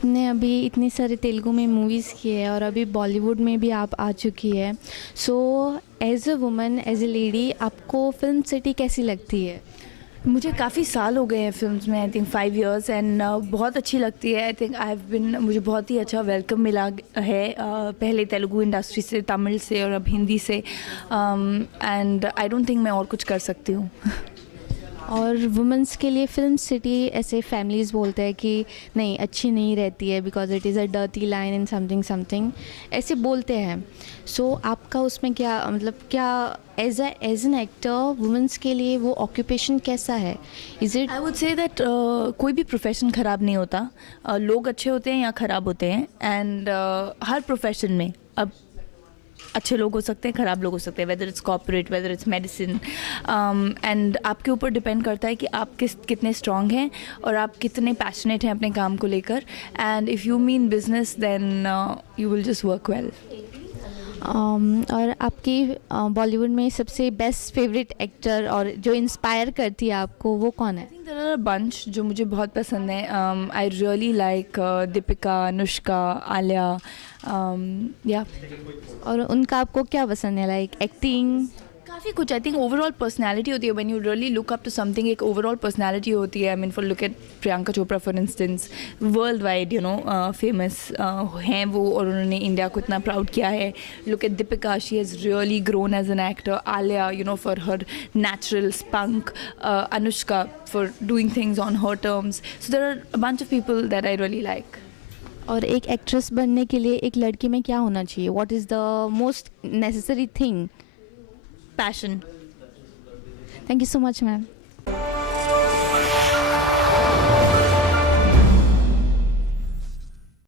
आपने अभी इतनी सारे तेलुगु में मूवीज़ की है और अभी बॉलीवुड में भी आप आ चुकी है। So as a woman, as a lady, आपको फिल्म सिटी कैसी लगती है? मुझे काफ़ी साल हो गए हैं फिल्म्स में, आई थिंक 5 years, एंड बहुत अच्छी लगती है। I think I have been मुझे बहुत ही अच्छा वेलकम मिला है, पहले तेलुगु इंडस्ट्री से, तमिल से और अब हिंदी से, एंड आई डोंट थिंक मैं और कुछ कर सकती हूँ। और वुमेंस के लिए फिल्म सिटी ऐसे फैमिलीज़ बोलते हैं कि नहीं, अच्छी नहीं रहती है because it is a dirty line in something something, ऐसे बोलते हैं। सो आपका उसमें क्या मतलब, क्या एज एन एक्टर वुमेंस के लिए वो ऑक्यूपेशन कैसा है? Is it? I would say that कोई भी प्रोफेशन ख़राब नहीं होता। लोग अच्छे होते हैं या ख़राब होते हैं, एंड हर प्रोफेशन में अब अच्छे लोग हो सकते हैं, ख़राब लोग हो सकते हैं, whether it's corporate, whether it's medicine, and आपके ऊपर डिपेंड करता है कि आप कितने स्ट्रांग हैं और आप कितने पैशनेट हैं अपने काम को लेकर। And if you mean business then you will just work well. और आपकी बॉलीवुड में सबसे बेस्ट फेवरेट एक्टर और जो इंस्पायर करती है आपको, वो कौन है? देयर आर अ बंच जो मुझे बहुत पसंद है। I really like Deepika, Anushka, Alia, या और उनका आपको क्या पसंद है? Like acting? काफ़ी कुछ। आई थिंक ओवरऑल पर्सनैलिटी होती है, when you really look up to something, एक ओवरऑल पर्सनैलिटी होती है। I mean for look at Priyanka Chopra for instance, world wide famous हैं वो, और उन्होंने इंडिया को इतना प्राउड किया है। Look at Deepika, she has really grown as an actor. Alia for her natural spunk, Anushka for doing things on her terms. So there are a bunch of people that I really like. और एक actress बनने के लिए एक लड़की में क्या होना चाहिए? What is the most necessary thing? Passion. Thank you so much ma'am.